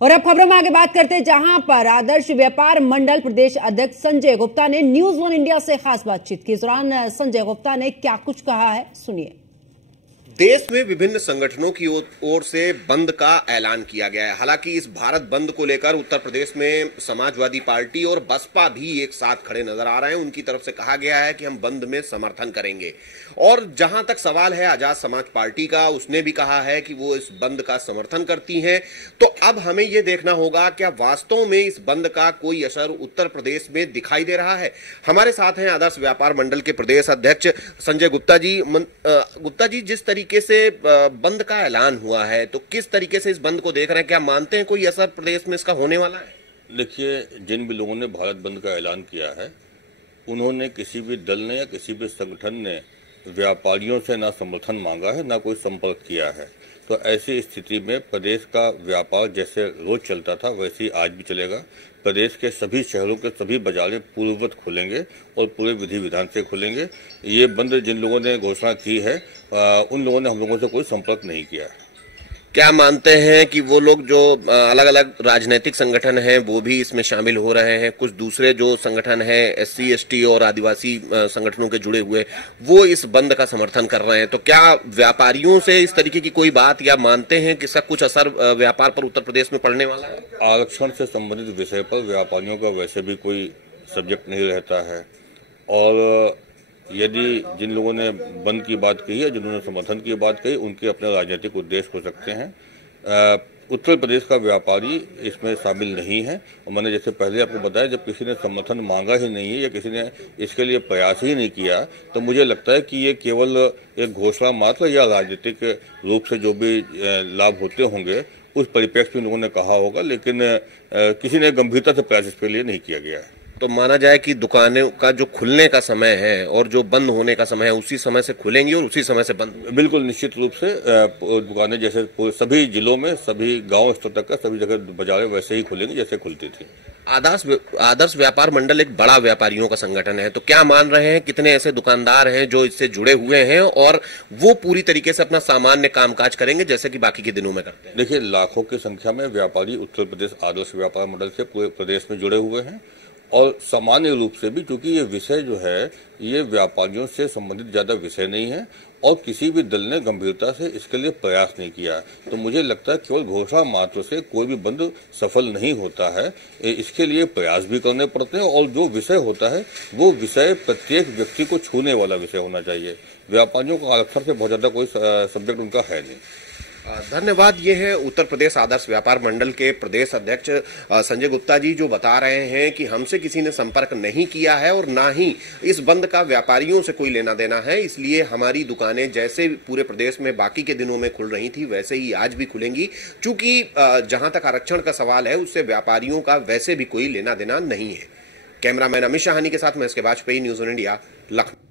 और अब खबरों में आगे बात करते हैं, जहां पर आदर्श व्यापार मंडल प्रदेश अध्यक्ष संजय गुप्ता ने न्यूज वन इंडिया से खास बातचीत की। इस दौरान संजय गुप्ता ने क्या कुछ कहा है, सुनिए। देश में विभिन्न संगठनों की ओर से बंद का ऐलान किया गया है। हालांकि इस भारत बंद को लेकर उत्तर प्रदेश में समाजवादी पार्टी और बसपा भी एक साथ खड़े नजर आ रहे हैं। उनकी तरफ से कहा गया है कि हम बंद में समर्थन करेंगे। और जहां तक सवाल है आजाद समाज पार्टी का, उसने भी कहा है कि वो इस बंद का समर्थन करती हैं। तो अब हमें यह देखना होगा क्या वास्तव में इस बंद का कोई असर उत्तर प्रदेश में दिखाई दे रहा है। हमारे साथ हैं आदर्श व्यापार मंडल के प्रदेश अध्यक्ष संजय गुप्ता जी। गुप्ता जी, जिस तरीके से बंद का ऐलान हुआ है, तो किस तरीके से इस बंद को देख रहे हैं? क्या मानते हैं कोई असर प्रदेश में इसका होने वाला है? देखिए, जिन भी लोगों ने भारत बंद का ऐलान किया है, उन्होंने किसी भी दल ने या किसी भी संगठन ने व्यापारियों से ना समर्थन मांगा है, ना कोई संपर्क किया है। तो ऐसी स्थिति में प्रदेश का व्यापार जैसे रोज चलता था वैसे ही आज भी चलेगा। प्रदेश के सभी शहरों के सभी बाजारें पूर्ववत खुलेंगे और पूरे विधि विधान से खुलेंगे। ये बंद जिन लोगों ने घोषणा की है, उन लोगों ने हम लोगों से कोई संपर्क नहीं किया है। क्या मानते हैं कि वो लोग जो अलग अलग राजनीतिक संगठन हैं वो भी इसमें शामिल हो रहे हैं? कुछ दूसरे जो संगठन हैं SC ST और आदिवासी संगठनों के जुड़े हुए, वो इस बंद का समर्थन कर रहे हैं। तो क्या व्यापारियों से इस तरीके की कोई बात, या मानते हैं कि इसका कुछ असर व्यापार पर उत्तर प्रदेश में पड़ने वाला है? आरक्षण से संबंधित विषय पर व्यापारियों का वैसे भी कोई सब्जेक्ट नहीं रहता है। और यदि जिन लोगों ने बंद की बात कही है, जिन्होंने समर्थन की बात कही, उनके अपने राजनीतिक उद्देश्य हो सकते हैं। उत्तर प्रदेश का व्यापारी इसमें शामिल नहीं है। और मैंने जैसे पहले आपको बताया, जब किसी ने समर्थन मांगा ही नहीं है या किसी ने इसके लिए प्रयास ही नहीं किया, तो मुझे लगता है कि ये केवल एक घोषणा मात्र या राजनीतिक रूप से जो भी लाभ होते होंगे उस परिप्रेक्ष्य में लोगों ने कहा होगा, लेकिन किसी ने गंभीरता से प्रयास इसके लिए नहीं किया गया है। तो माना जाए कि दुकानों का जो खुलने का समय है और जो बंद होने का समय है, उसी समय से खुलेंगी और उसी समय से बंद? बिल्कुल निश्चित रूप से दुकानें जैसे सभी जिलों में, सभी गांव स्तर तक का सभी जगह बाजारें वैसे ही खुलेंगी जैसे खुलती थी। आदर्श व्यापार मंडल एक बड़ा व्यापारियों का संगठन है, तो क्या मान रहे हैं कितने ऐसे दुकानदार हैं जो इससे जुड़े हुए हैं और वो पूरी तरीके से अपना सामान्य कामकाज करेंगे जैसे कि बाकी के दिनों में करते हैं? देखिए, लाखों की संख्या में व्यापारी उत्तर प्रदेश आदर्श व्यापार मंडल से पूरे प्रदेश में जुड़े हुए हैं। और सामान्य रूप से भी, क्योंकि ये विषय जो है ये व्यापारियों से संबंधित ज्यादा विषय नहीं है और किसी भी दल ने गंभीरता से इसके लिए प्रयास नहीं किया, तो मुझे लगता है केवल घोषणा मात्र से कोई भी बंद सफल नहीं होता है। इसके लिए प्रयास भी करने पड़ते हैं और जो विषय होता है वो विषय प्रत्येक व्यक्ति को छूने वाला विषय होना चाहिए। व्यापारियों का आरक्षण से बहुत ज्यादा कोई सब्जेक्ट उनका है नहीं। धन्यवाद। ये है उत्तर प्रदेश आदर्श व्यापार मंडल के प्रदेश अध्यक्ष संजय गुप्ता जी, जो बता रहे हैं कि हमसे किसी ने संपर्क नहीं किया है और ना ही इस बंद का व्यापारियों से कोई लेना देना है। इसलिए हमारी दुकानें जैसे पूरे प्रदेश में बाकी के दिनों में खुल रही थी वैसे ही आज भी खुलेंगी। चूंकि जहां तक आरक्षण का सवाल है उससे व्यापारियों का वैसे भी कोई लेना देना नहीं है। कैमरामैन अमित शाहानी के साथ मैं एस के Vajpayee, news one India, Lucknow.